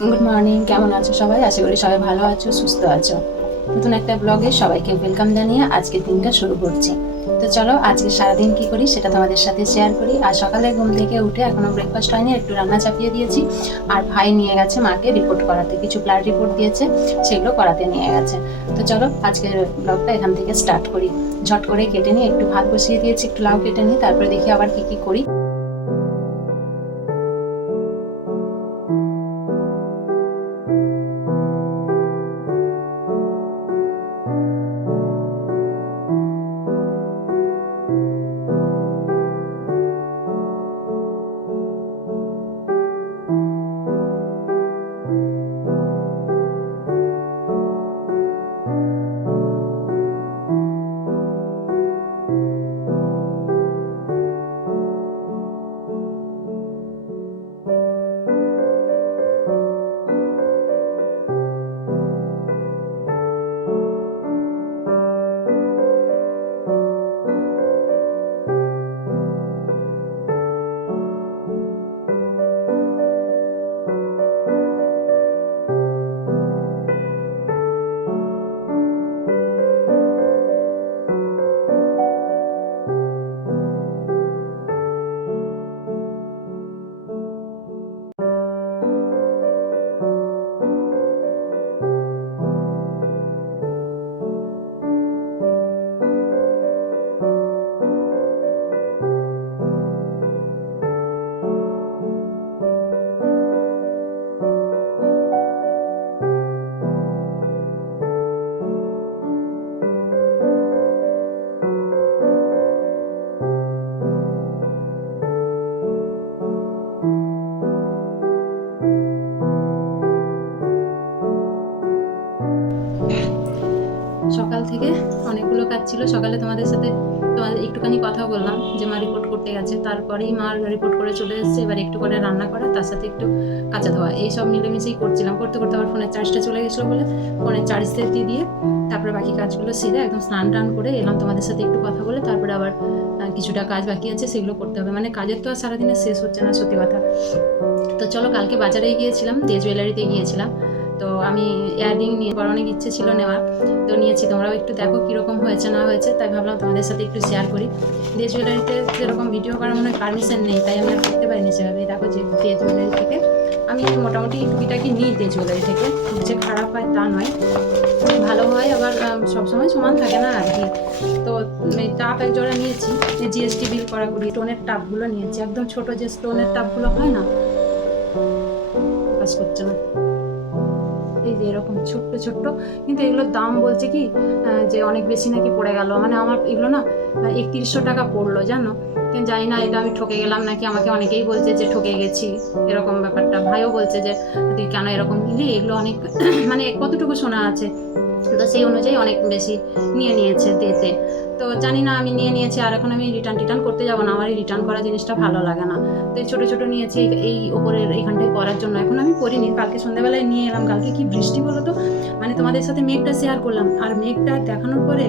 Good morning, কেমন আছো সবাই? আশা করি সবাই ভালো আছো, সুস্থ আছো। নতুন একটা ব্লগে সবাইকে ওয়েলকাম জানিয়ে আজকের দিনটা শুরু করছি। তো চলো আজকে সারাদিন কি করি সেটা তোমাদের সাথে শেয়ার করি। আর সকালে ঘুম থেকে উঠে এখনো ব্রেকফাস্ট হয়নি, একটু রান্না চাপিয়ে দিয়েছি। আর ভাই নিয়ে গেছে মাকে রিপোর্ট করাতে, কিছু ব্লাড রিপোর্ট দিয়েছে, সেগুলো করাতে নিয়ে গেছে। তো চলো আজকের ব্লগটা এখান থেকে স্টার্ট করি। ঝট করে কেটে নিই, একটু ভাত বসিয়ে দিয়েছি, একটু লাউ কেটে নিই, তারপরে দেখি আবার কি করি। সকাল থেকে অনেকগুলো কাজ ছিল। সকালে তোমাদের একটুখানি কথা বললাম যে মা রিপোর্ট করতে গেছে, তারপরেই মা রিপোর্ট করে চলে এসেছে। এবার একটু করে রান্না করা, তার সাথে একটু কাঁচা ধোয়া, এইসব মিলেমিশেই করছিলাম। করতে করতে আবার ফোনের চার্জটা চলে গেছিলো বলে ফোনের চার্জটা দিয়ে তারপরে বাকি কাজগুলো সেরে একদম স্নান টান করে এলাম তোমাদের সাথে একটু কথা বলে। তারপরে আবার কিছুটা কাজ বাকি আছে, সেগুলো করতে হবে। মানে কাজের তো আর সারাদিনে শেষ হচ্ছে না, সত্যি কথা। তো চলো, কালকে বাজারে গিয়েছিলাম, দে জুয়েলারিতে গিয়েছিলাম। তো আমি ইয়াররিং নিয়ে অনেক ইচ্ছে ছিল নেওয়ার, তো নিয়েছি। তোমরাও একটু দেখো কীরকম হয়েছে না হয়েছে, তাই ভাবলাম তোমাদের সাথে একটু শেয়ার করি। দে জুয়েলারিতে সেরকম ভিডিও করার মনে পারমিশন নেই, তাই আমি আর করতে পারিনি সেভাবে। দেখো যে দে জুয়েলারি থেকে আমি মোটামুটি টুকিটাকি নিই। দে জুয়েলারি থেকে খুব যে খারাপ হয় তা নয়, ভালো হয়, আবার সবসময় সমান থাকে না আর কি। তো টাপ এক জোড়া নিয়েছি, যে জিএসটি বিল করা করি, স্টোনের টাপগুলো নিয়েছি, একদম ছোট যে স্টোনের টাপগুলো হয় না, কাজ করছে না, এই যে এরকম ছোট্ট ছোট্ট। কিন্তু এগুলোর দাম বলছে কি যে অনেক বেশি নাকি পড়ে গেল। মানে আমার এগুলো না 3100 টাকা পড়লো, জানো। কিন্তু জানি না এটা আমি ঠকে গেলাম নাকি, আমাকে অনেকেই বলছে যে ঠকে গেছি, এরকম ব্যাপারটা। ভাইও বলছে যে তুই কেন এরকম নিলি, এগুলো অনেক মানে কতটুকু সোনা আছে, তো সেই অনুযায়ী অনেক বেশি নিয়ে নিয়েছে দেতে। তো জানি না, আমি নিয়ে নিয়েছি, আর এখন আমি রিটার্ন করতে যাবো না, আমার এই রিটার্ন করা জিনিসটা ভালো লাগে না। তো এই ছোটো ছোটো নিয়েছি এই ওপরের এইখানটায় পরার জন্য। এখন আমি পরিনি, কালকে সন্ধ্যাবেলায় নিয়ে এলাম। কালকে কি বৃষ্টি বলো তো, মানে তোমাদের সাথে মেঘটা শেয়ার করলাম, আর মেঘটা দেখানোর পরে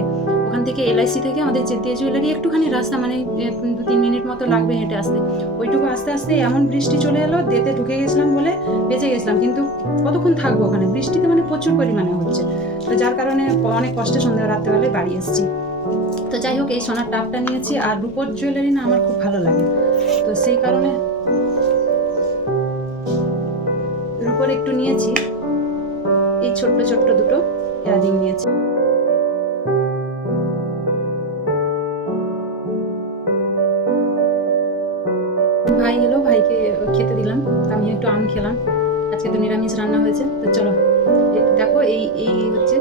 ওখান থেকে এলআইসি থেকে আমাদের যে দে জুয়েলারি একটুখানি রাস্তা, মানে 2-3 মিনিট মতো লাগবে হেঁটে আসতে, ওইটুকু আস্তে আস্তে এমন বৃষ্টি চলে এলো, দেতে ঢুকে গেছিলাম বলে বেঁচে গেছিলাম। কিন্তু কতক্ষণ থাকবো ওখানে, বৃষ্টিতে মানে প্রচুর পরিমাণে হচ্ছে। তো যার কারণে অনেক কষ্টে সন্ধ্যা রাত্রেবেলায় বাড়ি এসেছি। তো যাই হোক, এই সোনার টাপটা নিয়েছি। আর রূপোর জুয়েলারি না আমার খুব ভালো লাগে, তো সেই কারণে রূপোর একটু নিয়েছি। এই ছোট্ট ছোট্ট দুটো ইয়াররিং নিয়েছি। ভাই এলো, ভাইকে খেতে দিলাম, আমি একটু আম খেলাম। আজকে তো নিরামিষ রান্না হয়েছে। তো চলো দেখো, এই এই হচ্ছে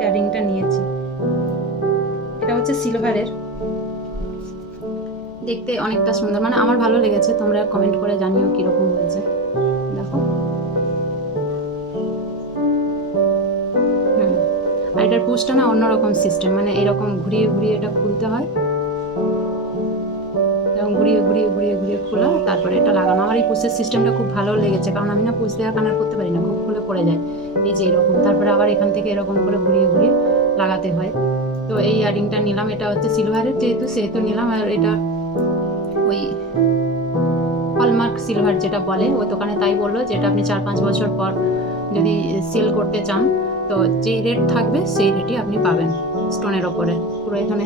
ইয়াররিংটা নিয়েছি। এটা হচ্ছে সিলভারের, দেখতে অনেকটা সুন্দর, মানে আমার ভালো লেগেছে। তোমরা কমেন্ট করে জানিও কিরকম হয়েছে। দেখো, আর এটার পুশটা না অন্যরকম সিস্টেম, মানে এরকম ঘুরিয়ে ঘুরিয়ে এটা খুলতে হয়, এবং ঘুরিয়ে ঘুরিয়ে ঘুরিয়ে ঘুরিয়ে খোলা, তারপরে এটা লাগানো। আমার এই পুষের সিস্টেমটা খুব ভালো লেগেছে, কারণ আমি না পুষ দেওয়া কানার করতে পারি না, খুব খুলে পড়ে যায়। এই যে এরকম, তারপরে আবার এখান থেকে এরকম করে ঘুরিয়ে ঘুরিয়ে লাগাতে হয়। তো এই ইয়াররিংটা নিলাম, এটা হচ্ছে সিলভারের যেহেতু, সেহেতু নিলাম। আর এটা ওই হলমার্ক সিলভার যেটা বলে, ওই দোকানে তাই বললো যে এটা আপনি 4-5 বছর পর যদি সেল করতে চান তো যেই রেট থাকবে সেই রেটই আপনি পাবেন স্টোনের ওপরে। পুরো এখানে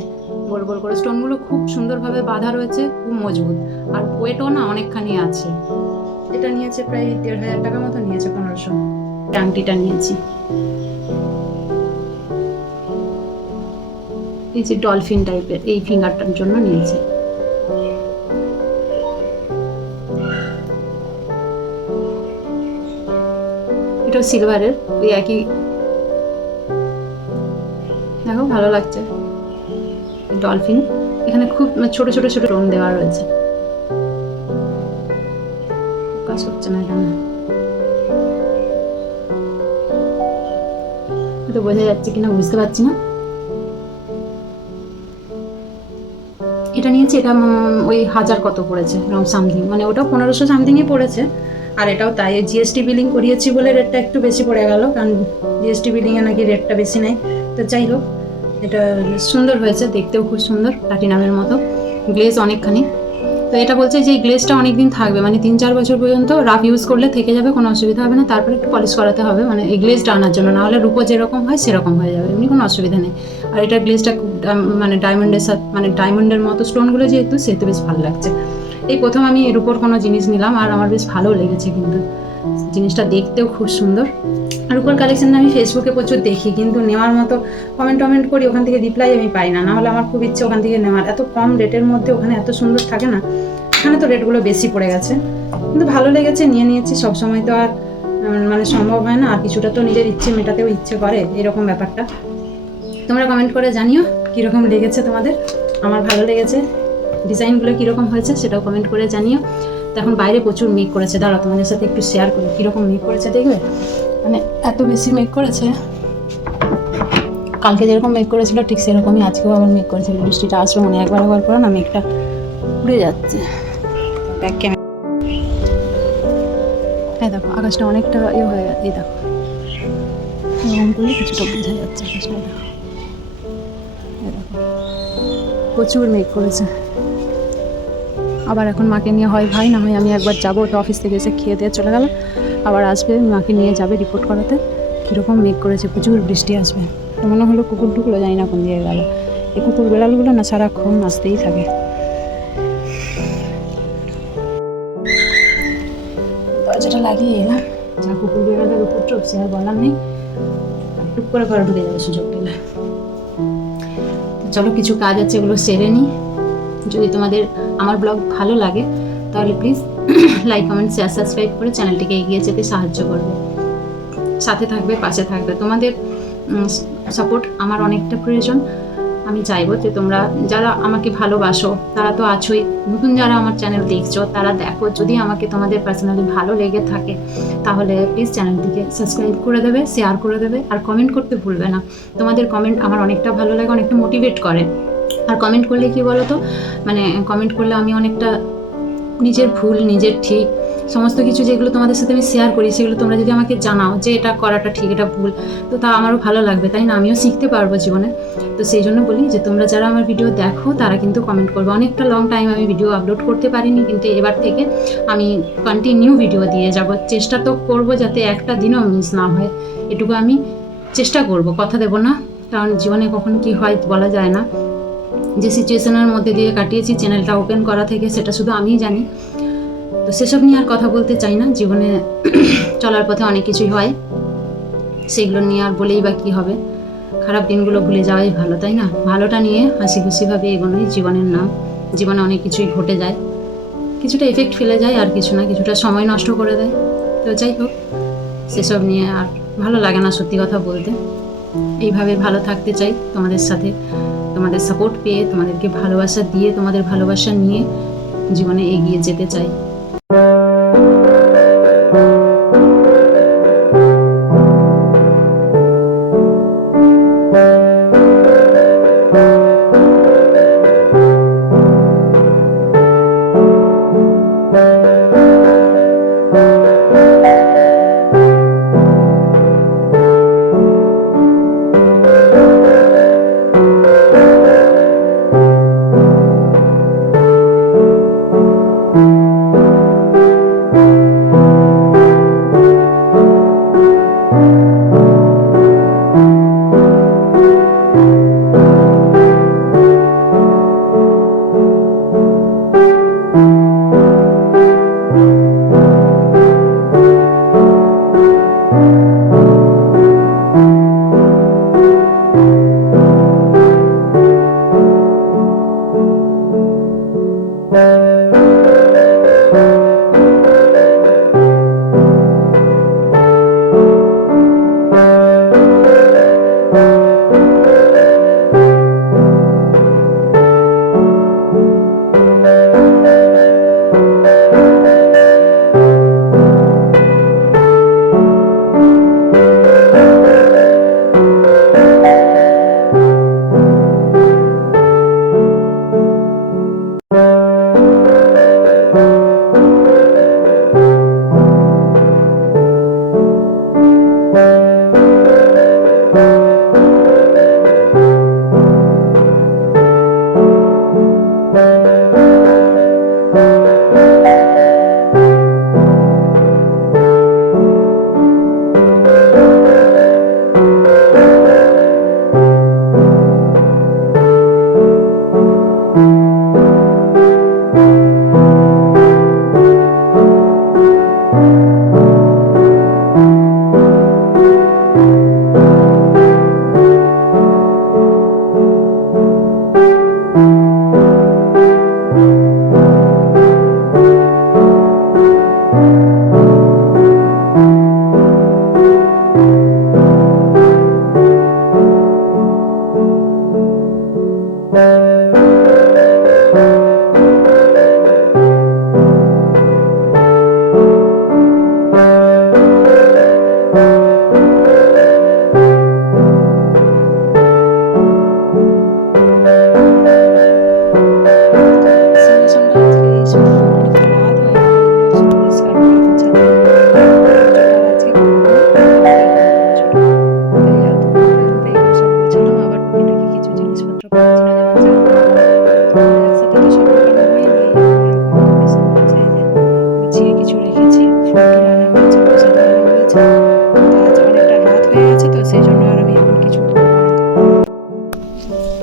গোল গোল করে স্টোনগুলো খুব সুন্দরভাবে বাঁধা রয়েছে, খুব মজবুত, আর ওয়েটও না অনেকখানি আছে। এটা নিয়েছে প্রায় 1,500 টাকা মতো নিয়েছে, 1500। আংটিটা নিয়েছি, এই যে ডলফিন টাইপের, এই ফিঙ্গারটার জন্য নিয়েছি। এটাও সিলভারের, ওই একই, দেখো ভালো লাগছে। ডলফিন, এখানে খুব ছোট ছোট ছোট রং দেওয়া রয়েছে। কাজ হচ্ছে না এখানে, তো বোঝা যাচ্ছে কিনা বুঝতে পারছি না। এটা নিয়েছি, এটা ওই 1000 কত পড়েছে এরকম সামথিং, মানে ওটাও 1500 সামথিংই পড়েছে। আর এটাও তাই, জিএসটি বিলিং করিয়েছি বলে রেটটা একটু বেশি পড়ে গেল, কারণ জিএসটি বিলিংয়ে নাকি রেটটা বেশি নেয়। তো যাই হোক, এটা সুন্দর হয়েছে, দেখতেও খুব সুন্দর, প্লাটিনামের মতো, গ্লেজ অনেকখানি। তো এটা বলছে যে এই গ্লেজটা অনেক দিন থাকবে, মানে 3-4 বছর পর্যন্ত রাফ ইউজ করলে থেকে যাবে, কোনো অসুবিধা হবে না। তারপরে একটু পলিশ করাতে হবে, মানে এই গ্লেজটা আনার জন্য, না হলে রূপো যেরকম হয় সেরকম হয়ে যাবে, এমনি কোনো অসুবিধা নেই। আর এটা গ্লেজটা মানে ডায়মন্ডের সাথে, মানে ডায়মন্ডের মতো স্টোনগুলো যেহেতু, সেহেতু বেশ ভালো লাগছে। এই প্রথম আমি এর উপর কোনো জিনিস নিলাম, আর আমার বেশ ভালো লেগেছে, কিন্তু জিনিসটা দেখতেও খুব সুন্দর। আর উপর কালেকশন আমি ফেসবুকে প্রচুর দেখি, কিন্তু নেওয়ার মতো কমেন্ট করি, ওখান থেকে রিপ্লাই আমি পাই না। নাহলে আমার খুব ইচ্ছে ওখান থেকে নেওয়ার, এত কম রেটের মধ্যে ওখানে এত সুন্দর থাকে না। এখানে তো রেটগুলো বেশি পড়ে গেছে, কিন্তু ভালো লেগেছে, নিয়ে নিয়েছি। সবসময় তো আর মানে সম্ভব হয় না, আর কিছুটা তো নিজের ইচ্ছে মেটাতেও ইচ্ছে করে, এরকম ব্যাপারটা। তোমরা কমেন্ট করে জানিও কীরকম লেগেছে তোমাদের। আমার ভালো লেগেছে, ডিজাইনগুলো কীরকম হয়েছে সেটাও কমেন্ট করে জানিও। তো এখন বাইরে প্রচুর মেঘ করেছে, দাঁড়াও তোমাদের সাথে একটু শেয়ার করি কীরকম মেঘ করেছে, দেখবে মানে এত বেশি মেঘ করেছে। কালকে যেরকম মেঘ করেছিল ঠিক সেরকমই আজকেও আবার মেঘ করেছিল, বৃষ্টিটা আসবে মনে একবার করে না, মেঘটা উড়ে যাচ্ছে। ব্যাক ক্যামেরা, হ্যাঁ দেখো আকাশটা অনেকটা ইয়ে হয়ে গেছে, এই দেখো এরকম করলে কিছুটা বোঝা যাচ্ছে আকাশটা, দেখো প্রচুর মেঘ করেছে। আবার এখন মাকে নিয়ে হয় ভাই, না হয় আমি একবার যাবো, তো অফিস থেকে এসে খেয়ে দিয়ে চলে গেল, আবার আসবে মাকে নিয়ে যাবে রিপোর্ট করাতে। কীরকম মেঘ করেছে, প্রচুর বৃষ্টি আসবে। তো মনে হলো কুকুর ঢুকলো, জানি না কোন দিকে গেল। এই কুকুর বেড়ালগুলো না সারাক্ষণ আসতেই থাকে। দরজাটা লাগিয়ে এলাম, যা কুকুর বেড়ালের উপদ্রব সে আর বলার নেই, টুক করে ঘরে ঢুকে যাবে সুযোগ পেলে। চলো কিছু কাজ আছে, এগুলো সেরে নিই। যদি তোমাদের আমার ব্লগ ভালো লাগে তাহলে please like, comment, share, subscribe করে চ্যানেলটিকে এগিয়ে যেতে সাহায্য করবে, সাথে থাকবে, পাশে থাকবে। তোমাদের সাপোর্ট আমার অনেকটা প্রয়োজন। আমি চাইবো যে তোমরা যারা আমাকে ভালোবাসো তারা তো আছোই, নতুন যারা আমার চ্যানেল দেখছো তারা দেখো, যদি আমাকে তোমাদের পার্সোনালি ভালো লেগে থাকে তাহলে প্লিজ চ্যানেলটিকে সাবস্ক্রাইব করে দেবে, শেয়ার করে দেবে, আর কমেন্ট করতে ভুলবে না। তোমাদের কমেন্ট আমার অনেকটা ভালো লাগে, অনেকটা মোটিভেট করে। আর কমেন্ট করলে কি বলো তো, মানে কমেন্ট করলে আমি অনেকটা নিজের ভুল, নিজের ঠিক, সমস্ত কিছু যেগুলো তোমাদের সাথে আমি শেয়ার করি সেগুলো তোমরা যদি আমাকে জানাও যে এটা করাটা ঠিক, এটা ভুল, তো তা আমারও ভালো লাগবে, তাই না? আমিও শিখতে পারবো জীবনে। তো সেই জন্য বলি যে তোমরা যারা আমার ভিডিও দেখো তারা কিন্তু কমেন্ট করবে। অনেকটা লং টাইম আমি ভিডিও আপলোড করতে পারিনি, কিন্তু এবার থেকে আমি কন্টিনিউ ভিডিও দিয়ে যাব। চেষ্টা তো করবো যাতে একটা দিনও মিস না হয়, এটুকু আমি চেষ্টা করব, কথা দেবো না, কারণ জীবনে কখন কি হয় বলা যায় না। যে সিচুয়েশনের মধ্যে দিয়ে কাটিয়েছি চ্যানেলটা ওপেন করা থেকে, সেটা শুধু আমিই জানি। তো সেসব নিয়ে আর কথা বলতে চাই না, জীবনে চলার পথে অনেক কিছুই হয়, সেগুলো নিয়ে আর বলেই বা কী হবে। খারাপ দিনগুলো ভুলে যাওয়াই ভালো, তাই না? ভালোটা নিয়ে হাসি খুশিভাবে এগোনোই জীবনের নাম। জীবনে অনেক কিছুই ঘটে যায়, কিছুটা এফেক্ট ফেলে যায়, আর কিছু না কিছুটা সময় নষ্ট করে দেয়। তো যাই হোক, সেসব নিয়ে আর ভালো লাগে না সত্যি কথা বলতে। এইভাবে ভালো থাকতে চাই তোমাদের সাথে, তোমাদের সাপোর্ট পেয়ে, তোমাদেরকে ভালোবাসা দিয়ে, তোমাদের ভালোবাসা নিয়ে জীবনে এগিয়ে যেতে চাই।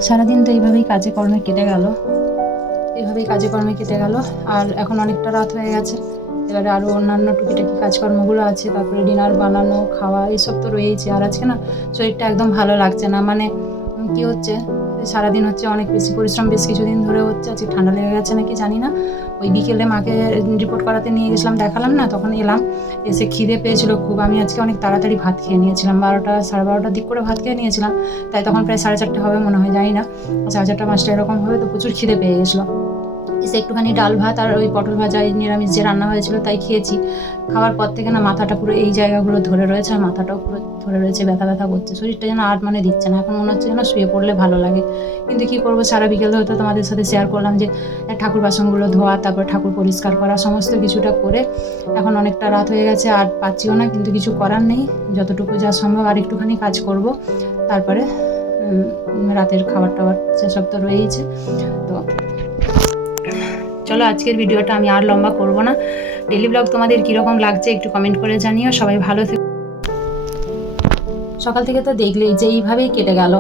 সারাদিন তো এইভাবেই কাজে কর্মে কেটে গেল, আর এখন অনেকটা রাত হয়ে গেছে। এবারে আরও অন্যান্য টুকিটাকি কাজকর্মগুলো আছে, তারপরে ডিনার বানানো, খাওয়া, এসব তো রয়েইছে। আর আজকে না শরীরটা একদম ভালো লাগছে না, মানে কি হচ্ছে, সারাদিন হচ্ছে অনেক বেশি পরিশ্রম, বেশ কিছুদিন ধরে হচ্ছে। আজকে ঠান্ডা লেগে গেছে নাকি জানি না। ওই বিকেলে মাকে রিপোর্ট করাতে নিয়ে গেছিলাম, দেখালাম না, তখন এলাম, এসে খিদে পেয়েছিল খুব। আমি আজকে অনেক তাড়াতাড়ি ভাত খেয়ে নিয়েছিলাম, 12টা সাড়ে 12টার দিক করে ভাত খেয়ে নিয়েছিলাম, তাই তখন প্রায় 4:30 হবে মনে হয়, জানি না, 4:30 5টা এরকম হবে। তো প্রচুর খিদে পেয়ে গেছিলো। এসে একটুখানি ডাল ভাত আর ওই পটল ভাজা, এই নিরামিষ যে রান্না হয়েছিল তাই খেয়েছি। খাওয়ার পর থেকে না মাথাটা পুরো এই জায়গাগুলো ধরে রয়েছে, আর মাথাটাও পুরো ধরে রয়েছে, ব্যথা ব্যথা করছে, শরীরটা যেন আর মানে দিচ্ছে না। এখন মনে হচ্ছে যেন শুয়ে পড়লে ভালো লাগে, কিন্তু কী করবো, সারা বিকেল হয়তো তোমাদের সাথে শেয়ার করলাম যে ঠাকুর বাসনগুলো ধোয়া, তারপর ঠাকুর পরিষ্কার করা, সমস্ত কিছুটা করে এখন অনেকটা রাত হয়ে গেছে, আর পাচ্ছিও না, কিন্তু কিছু করার নেই, যতটুকু যা সম্ভব আর একটুখানি কাজ করব, তারপরে রাতের খাবার টাবার সেসব তো রয়েইছে। তো চলো আজকের ভিডিওটা আমি আর লম্বা করব না। ডেলি ব্লগ তোমাদের কীরকম লাগছে একটু কমেন্ট করে জানিও। সবাই ভালো থেকো। সকাল থেকে তো দেখলেই যে এইভাবেই কেটে গেল।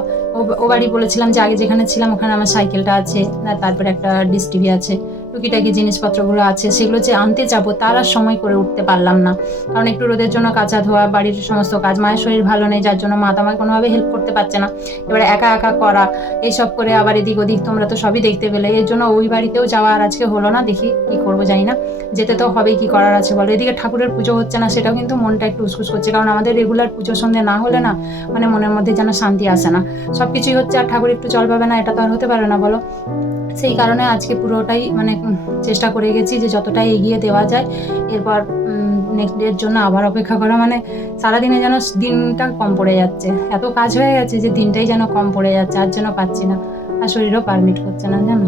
ও বাড়ি বলেছিলাম যে আগে যেখানে ছিলাম ওখানে আমার সাইকেলটা আছে, তারপরে একটা ডিস টিভি আছে, টুকিটাকি জিনিসপত্রগুলো আছে, সেগুলো যে আনতে যাবো তার আর সময় করে উঠতে পারলাম না, কারণ একটু রোদের জন্য কাচা ধোয়া, বাড়ির সমস্ত কাজ, মায়ের শরীর ভালো নেই, যার জন্য মা তো আমাকে কোনোভাবে হেল্প করতে পারছে না। এবারে একা একা করা, এইসব করে আবার এদিক ওদিক তোমরা তো সবই দেখতে পেলে, এর জন্য ওই বাড়িতেও যাওয়া আর আজকে হলো না। দেখি কি করবো জানি না, যেতে তো হবেই, কি করার আছে বলো। এদিকে ঠাকুরের পুজো হচ্ছে না, সেটাও কিন্তু মনটা একটু উসকুস করছে, কারণ আমাদের রেগুলার পুজো সন্ধ্যে না হলে না মানে মনের মধ্যে যেন শান্তি আসে না। সব কিছুই হচ্ছে আর ঠাকুর একটু জল পাবে না, এটা তো আর হতে পারে না বলো। সেই কারণে আজকে পুরোটাই মানে চেষ্টা করে গেছি যে যতটাই এগিয়ে দেওয়া যায়। এরপর নেক্সট ডের জন্য আবার অপেক্ষা করা, মানে সারাদিনে যেন দিনটা কম পড়ে যাচ্ছে, এত কাজ হয়ে গেছে যে দিনটাই যেন কম পড়ে যাচ্ছে, আর যেন পাচ্ছি না, আর শরীরও পারমিট করছে না জানো।